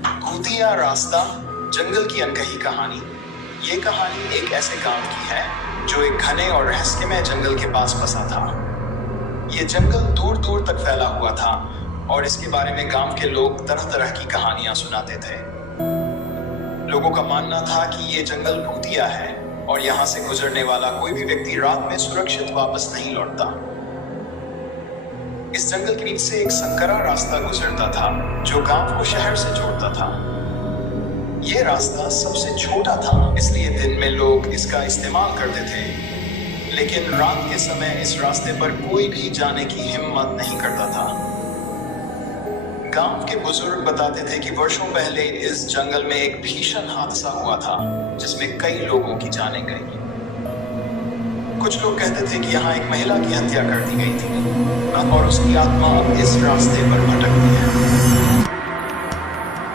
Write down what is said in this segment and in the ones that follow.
भूतिया रास्ता, जंगल की अनकही कहानी। ये कहानी एक ऐसे गांव की है जो एक घने और रहस्यमय जंगल के पास बसा था। ये जंगल दूर दूर तक फैला हुआ था और इसके बारे में गांव के लोग तरह तरह की कहानियां सुनाते थे। लोगों का मानना था कि ये जंगल भूतिया है और यहाँ से गुजरने वाला कोई भी व्यक्ति रात में सुरक्षित वापस नहीं लौटता। इस जंगल के बीच से एक संकरा रास्ता गुजरता था जो गांव को शहर से जोड़ता था। ये रास्ता सबसे छोटा था, इसलिए दिन में लोग इसका इस्तेमाल करते थे, लेकिन रात के समय इस रास्ते पर कोई भी जाने की हिम्मत नहीं करता था। गांव के बुजुर्ग बताते थे कि वर्षों पहले इस जंगल में एक भीषण हादसा हुआ था जिसमें कई लोगों की जानें गई। कुछ लोग कहते थे कि यहाँ एक महिला की हत्या कर दी गई थी और उसकी आत्मा अब इस रास्ते पर भटकती है।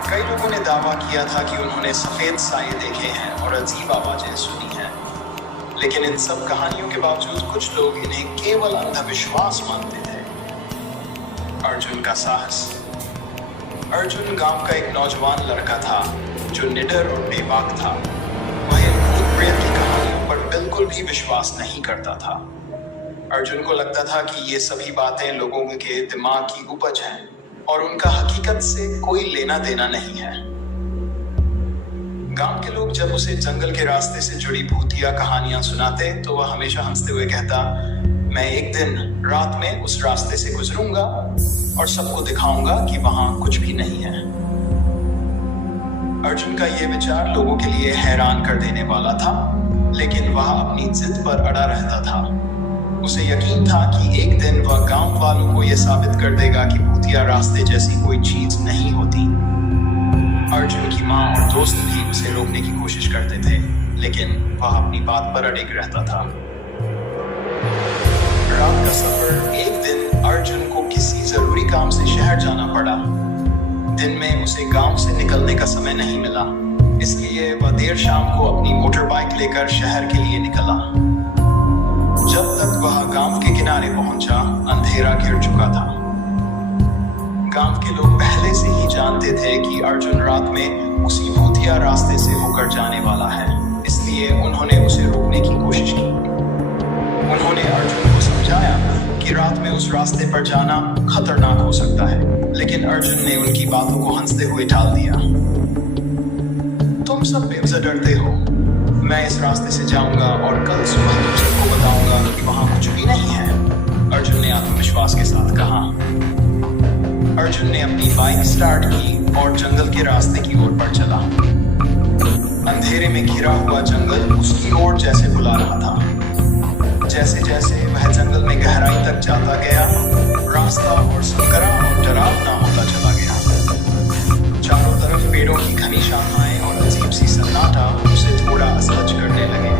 कई लोगों ने दावा किया था कि उन्होंने सफेद साए देखे हैं और अजीब आवाजें सुनी हैं, लेकिन इन सब कहानियों के बावजूद कुछ लोग इन्हें केवल अंधविश्वास मानते थे। अर्जुन का साहस। अर्जुन गांव का एक नौजवान लड़का था जो निडर और बेबाक था। वह इन भूत प्रेत की कहानियों पर बिल्कुल भी विश्वास नहीं करता था। अर्जुन को लगता था कि ये सभी बातें लोगों के दिमाग की उपज हैं और उनका हकीकत से कोई लेना देना नहीं है। गांव के लोग जब उसे जंगल के रास्ते से जुड़ी भूतिया कहानियां सुनाते तो वह हमेशा हंसते हुए कहता, मैं एक दिन रात में उस रास्ते से गुजरूंगा और सबको दिखाऊंगा कि वहां कुछ भी नहीं है। अर्जुन का यह विचार लोगों के लिए हैरान कर देने वाला था, लेकिन वह अपनी जिद पर अड़ा रहता था। उसे यकीन था कि एक दिन वह गांव वालों को यह साबित कर देगा कि भूतिया रास्ते जैसी कोई चीज नहीं होती। अर्जुन की माँ और दोस्त भी उसे रोकने की कोशिश करते थे, लेकिन वह अपनी बात पर अड़िग रहता था। रात का सफर। एक दिन अर्जुन को किसी जरूरी काम से शहर जाना पड़ा। दिन में उसे गांव से निकलने का समय नहीं मिला, इसलिए वह देर शाम को अपनी मोटर बाइक लेकर शहर के लिए निकला। जब तक वह गांव के किनारे पहुंचा, अंधेरा घिर चुका था। गांव के लोग पहले से ही जानते थे कि अर्जुन रात में उसी भूतिया रास्ते से होकर जाने वाला है, इसलिए उन्होंने उसे रोकने की कोशिश की। उन्होंने अर्जुन को समझाया कि रात में उस रास्ते पर जाना खतरनाक हो सकता है, लेकिन अर्जुन ने उनकी बातों को हंसते हुए टाल दिया। तुम सब बेवजह डरते हो, मैं इस रास्ते से जाऊंगा और कल सुबह तुम सबको बताऊंगा कि वहां कुछ भी नहीं है, अर्जुन ने आत्मविश्वास के साथ कहा। अर्जुन ने अपनी बाइक स्टार्ट की और जंगल के रास्ते की ओर बढ़ चला। अंधेरे में घिरा हुआ जंगल उसकी ओर जैसे बुला रहा था। जैसे जैसे वह जंगल में गहराई तक जाता गया, रास्ता और संकरा और डरावना होता चला गया। चारों तरफ पेड़ों की घनी शाखाएं और अजीब सी सन्नाटा उसे थोड़ा असहज करने लगे,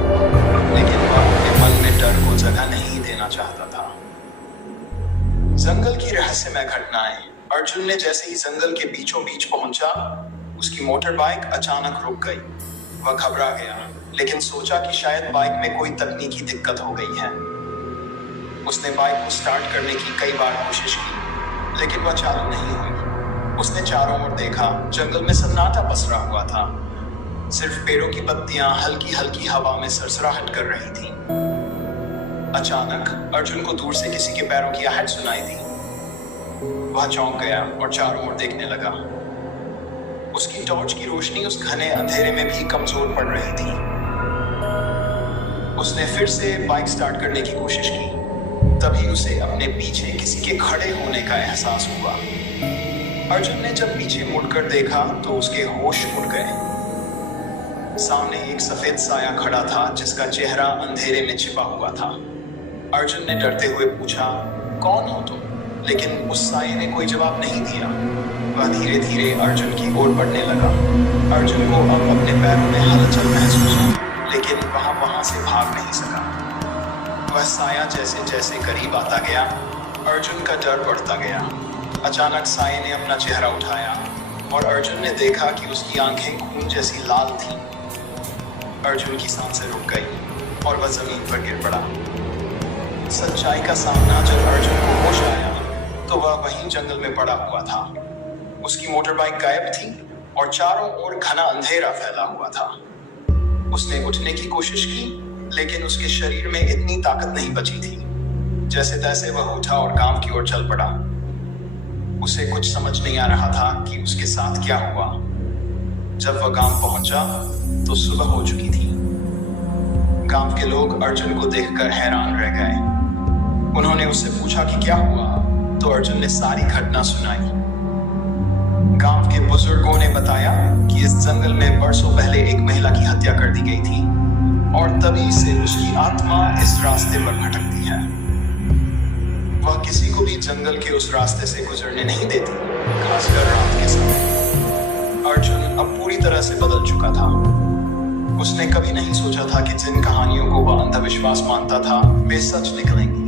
लेकिन वह अपने मन में डर को जगह नहीं देना चाहता था। जंगल की रहस्यमय घटनाएं। अर्जुन ने जैसे ही जंगल के बीचों बीच पहुंचा, उसकी मोटर बाइक अचानक रुक गई। वह घबरा गया, लेकिन सोचा कि शायद बाइक में कोई तकनीकी दिक्कत हो गई है। उसने बाइक को स्टार्ट करने की कई बार कोशिश की, लेकिन वह चालू नहीं हुई। उसने चारों ओर देखा, जंगल में सन्नाटा पसरा हुआ था। सिर्फ पेड़ों की पत्तियां हल्की हल्की हवा में सरसराहट कर रही थी। अचानक अर्जुन को दूर से किसी के पैरों की आहट सुनाई दी। वह चौंक गया और चारों ओर देखने लगा। उसकी टॉर्च की रोशनी उस घने अंधेरे में भी कमजोर पड़ रही थी। उसने फिर से बाइक स्टार्ट करने की कोशिश की। तभी उसे अपने पीछे किसी के खड़े होने का एहसास हुआ। अर्जुन ने जब पीछे मुड़कर देखा तो उसके होश उड़ गए। सामने एक सफेद साया खड़ा था जिसका चेहरा अंधेरे में छिपा हुआ था। अर्जुन ने डरते हुए पूछा, कौन हो तुम? लेकिन उस साये ने कोई जवाब नहीं दिया। वह धीरे धीरे अर्जुन की ओर बढ़ने लगा। अर्जुन को अब अपने पैरों में हलचल महसूस हुई, लेकिन वहां से भाग नहीं सका। वह साया जैसे जैसे करीब आता गया, अर्जुन का डर बढ़ता गया। अचानक साये ने अपना चेहरा उठाया और अर्जुन ने देखा कि उसकी आंखें खून जैसी लाल थीं। अर्जुन की सांसें रुक गई और वह जमीन पर गिर पड़ा। सच्चाई का सामना जब अर्जुन को होश आया तो वह वहीं जंगल में पड़ा हुआ था। उसकी मोटर बाइक गायब थी और चारों ओर घना अंधेरा फैला हुआ था। उसने उठने की कोशिश की, लेकिन उसके शरीर में इतनी ताकत नहीं बची थी। जैसे तैसे वह उठा और गांव की ओर चल पड़ा। उसे कुछ समझ नहीं आ रहा था कि उसके साथ क्या हुआ। जब वह गांव पहुंचा तो सुबह हो चुकी थी। गांव के लोग अर्जुन को देखकर हैरान रह गए। उन्होंने उससे पूछा कि क्या हुआ, तो अर्जुन ने सारी घटना सुनाई। गांव के बुजुर्गों ने बताया कि इस जंगल में बरसों पहले एक महिला की हत्या कर दी गई थी और तभी से उसकी आत्मा इस रास्ते पर भटकती है। वह किसी को भी जंगल के उस रास्ते से गुजरने नहीं देती, खासकर रात के समय। अर्जुन अब पूरी तरह से बदल चुका था। उसने कभी नहीं सोचा था कि जिन कहानियों को वह अंधविश्वास मानता था वे सच निकलेंगी।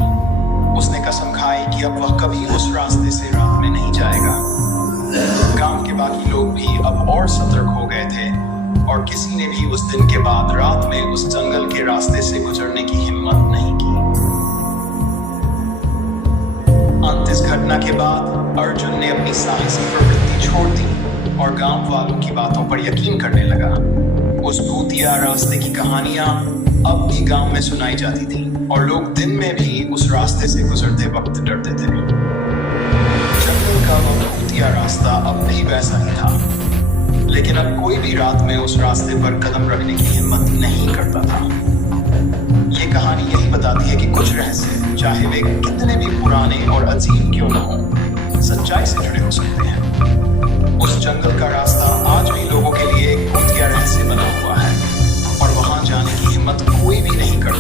उसने कसम खाई कि अब वह कभी उस रास्ते से रात में नहीं जाएगा। गांव के बाकी लोग भी अब और सतर्क हो गए थे और किसी ने भी उस दिन के बाद रात में उस जंगल के रास्ते से गुजरने की हिम्मत नहीं की। अंत इस घटना के बाद अर्जुन ने अपनी साहसी प्रवृत्ति छोड़ दी और गांव वालों की बातों पर यकीन करने लगा। उस भूतिया रास्ते की कहानियां अब भी गांव में सुनाई जाती थी और लोग दिन में भी उस रास्ते से गुजरते वक्त डरते थे। जंगल का वह भूतिया रास्ता अब भी वैसा ही था, लेकिन अब कोई भी रात में उस रास्ते पर कदम रखने की हिम्मत नहीं करता था। ये कहानी यही बताती है कि कुछ रहस्य, चाहे वे कितने भी पुराने और अजीब क्यों न हों, सच्चाई से जुड़े हो सकते हैं। उस जंगल का रास्ता आज भी लोगों के लिए एक भूतिया रहस्य बना हुआ है।